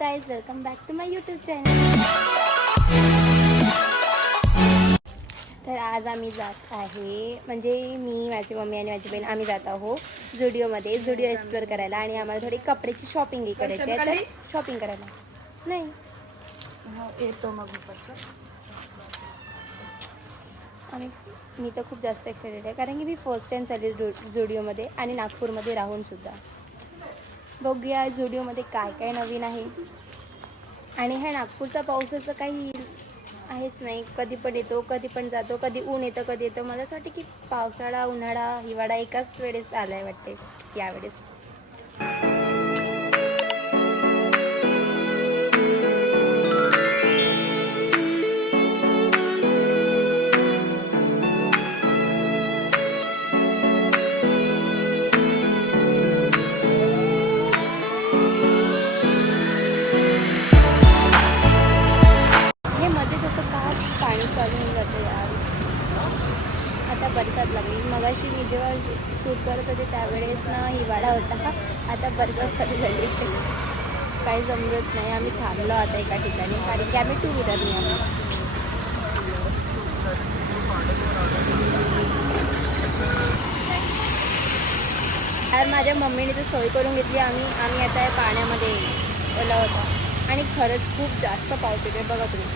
Guys, welcome back to my YouTube channel. तर आज आम्ही जात आहे, म्हणजे मी, माझी मम्मी आणि माझी बहीण आम्ही जात आहोत झुडिओमध्ये एक्सप्लोअर करायला. आणि आम्हाला थोडी कपड्याची शॉपिंगही करायची आहे. तर शॉपिंग करायला नाही येतो मग मी तर खूप जास्त एक्सायटेड आहे, कारण की मी फर्स्ट टाईम चालली झुडिओमध्ये आणि नागपूरमध्ये राहूनसुद्धा. बघूया झुडिओमध्ये काय काय नवीन आहे. आणि ह्या नागपूरचा पावसाचं काही आहेच नाही, कधी पण येतो कधी पण जातो, कधी ऊन येतं कधी येतं. मला असं वाटतं की पावसाळा उन्हाळा हिवाळा एकाच वेळेस आला आहे वाटते यावेळेस. हे मध्ये तसं का पाणी चालू होऊन जातं यार. आता बरसात लागली. मगाशी मी जेव्हा शूट करत होते त्यावेळेस ना हिवाळा होता, आता बरसात चालू झाली. काही जमत नाही. आम्ही थांबलो आता एका ठिकाणी, कारण की आम्ही टू व्हीलरने आलो. यार माझ्या मम्मीने तर सोय करून घेतली. आम्ही आता या पाण्यामध्ये ओला होता आणि खरंच खूप जास्त पाऊस येते बघा तुम्ही.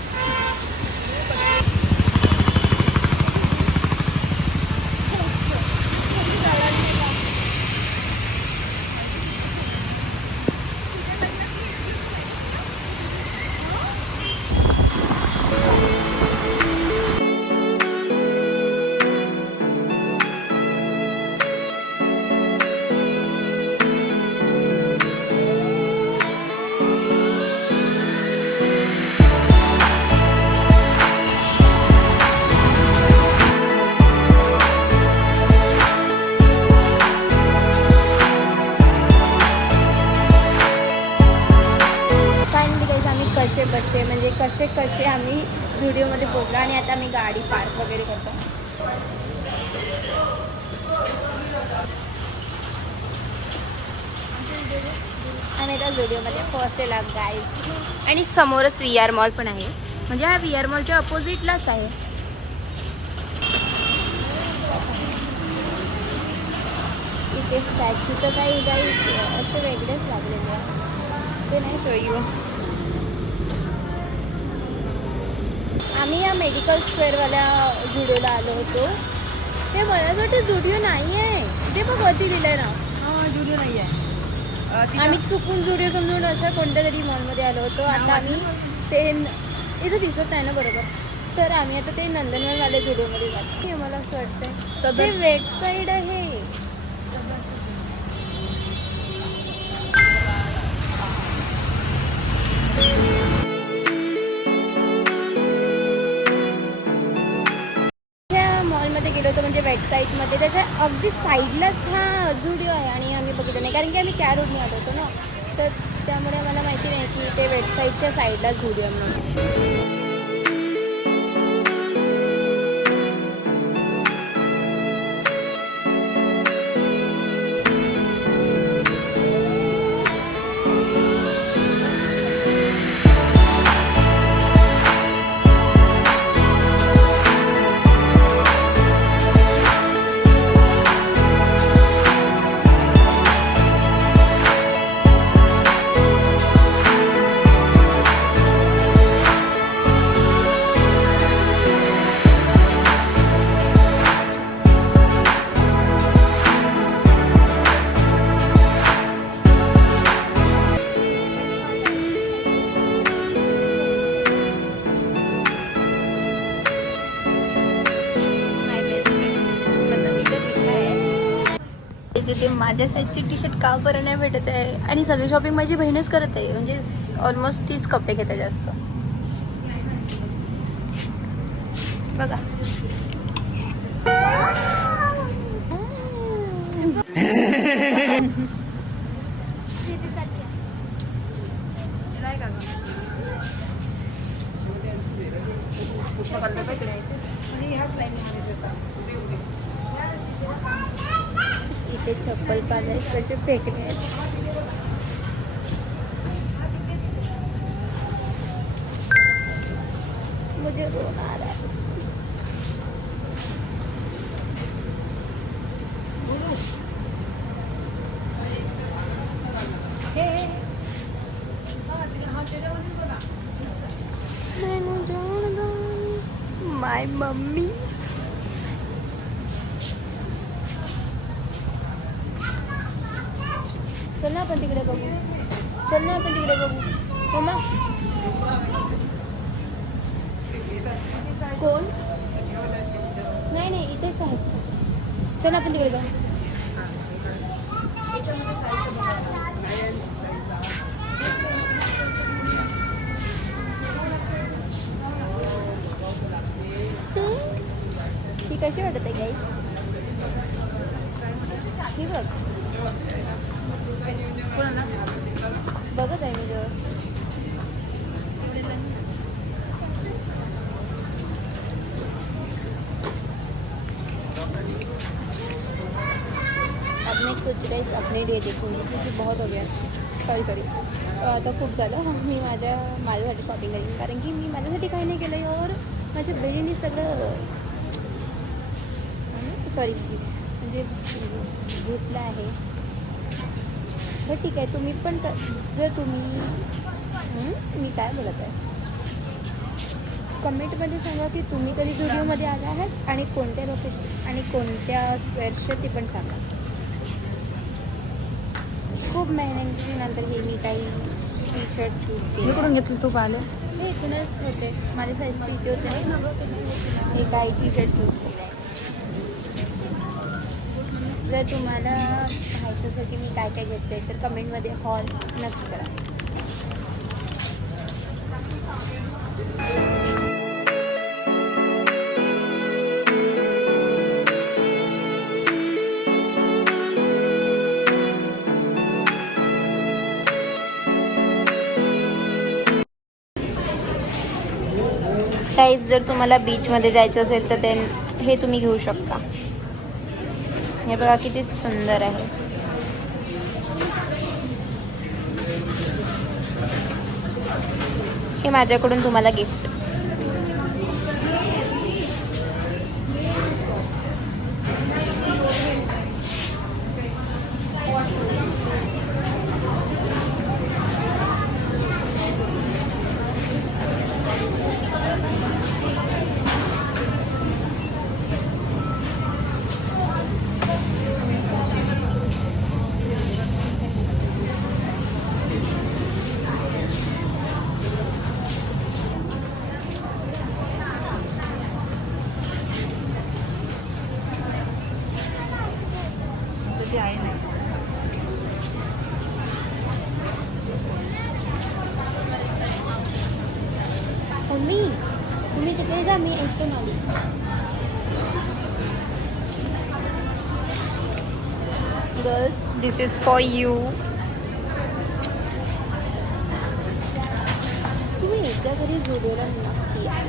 कसे आम्ही झुडिओमध्ये पोहोचलो आणि आता आम्ही गाडी पार्क वगैरे करतो. आम्ही आता झुडिओमध्ये पोहोचलेला गाईज. आणि समोरच VR मॉल पण आहे, म्हणजे हा VR मॉलच्या अपोजिटलाच आहे. इथे स्टॅच्यू तर काही असं वेगळेच लागलेले आहे, ते नाही शो. आम्ही या मेडिकल स्क्वेअरवाल्या झुडिओला आलो होतो. ते मला वाटतं झुडिओ नाही आहे, ते बघ वरती दिलंय ना. हां, झुडिओ नाही आहे. आम्ही चुकून झुडिओ समजून अशा कोणत्या तरी मॉलमध्ये आलो होतो. आता आम्ही ते इथं दिसत नाही ना बरोबर, तर आम्ही आता ते नंदनवनवाल्या झुडिओमध्ये जातो. हे मला असं वाटतंय ते वेट साईड आहे. गेलो होतो म्हणजे वेबसाईटमध्ये, त्याच्या अगदी साईडलाच हा झुडिओ आहे आणि आम्ही बघितलं नाही, कारण की आम्ही त्या रोडने आलो होतो ना, तर त्यामुळे मला माहिती नाही की ते वेबसाईटच्या साईडलाच झुडिओ म्हणून. ते माझ्या साईजची टी शर्ट का बरं नाही भेटत आहे. आणि सगळी शॉपिंग माझी बहीणच करत आहे, म्हणजे ऑलमोस्ट तीच कपडे घेते जास्त. बघा इथे चप्पल पालायस कसे फेकले आहेत. मुझे रोना आ रहा है. माय मम्मी. चल ना आपण तिकडे बघू. चल ना आपण तिकडे बघू. मम्मा कोण? नाही नाही इथेच आहेत. चल ना आपण तिकडे जाऊ. ही कशी वाटत आहे गाईस? ही बघ. बघत आहे मी जवळ. आपने कुछ गाइस अपने लिए देखूंगी क्योंकि बहुत हो गया. सॉरी आता खूप झालं. मी माझ्यासाठी शॉपिंग करेन कारण की मी माझ्यासाठी काही नाही केलं आहे. और माझ्या बहिणीने सगळं सॉरी म्हणजे घेतलं आहे. बरं ठीक आहे. तुम्ही पण जर तुम्ही मी काय बोलत आहे कमेंटमध्ये सांगा की तुम्ही कधी झुडिओमध्ये आला आहात आणि कोणत्या लोकेशन आणि कोणत्या स्क्वेअरचं ते पण सांगा. खूप मेहनतीनंतर हे मी काही टी शर्ट चूज केले. इकडून घेतलं तू पाहिलं? हे इथूनच होते. माझ्या साईजची इथे होते. हे काही टी शर्ट चूज केलं आहे. जर तुम्हाला पाहायचं असेल की मी काय काय घेतलं आहे तर कमेंटमध्ये हॉल नक्की करा. गाईज जर तुम्हाला बीचमध्ये जायचं असेल तर हे तुम्ही घेऊ शकता. हे बघा किती सुंदर आहे. हे माझ्याकडून तुम्हाला गिफ्ट. ते आहे नाही. मम्मी तुम्ही तिकडे जा. मी ऐकतो ना. Girls this is for you. तुम्ही एकदा घरी झुडिओला नक्की या.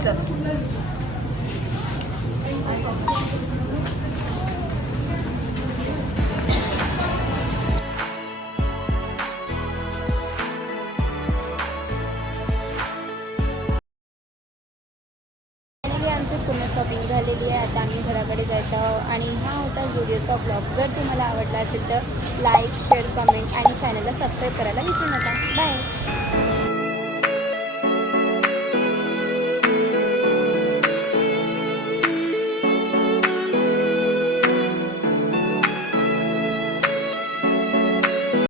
चल. फायनली आमची पूर्ण शॉपिंग झालेली आहे. आता आम्ही घराकडे जायचं आहोत. आणि हा होता झुडिओचा ब्लॉग. जर तुम्हाला आवडला असेल तर लाईक शेअर कमेंट आणि चॅनलला सबस्क्राईब करायला विसरू नका. बाय.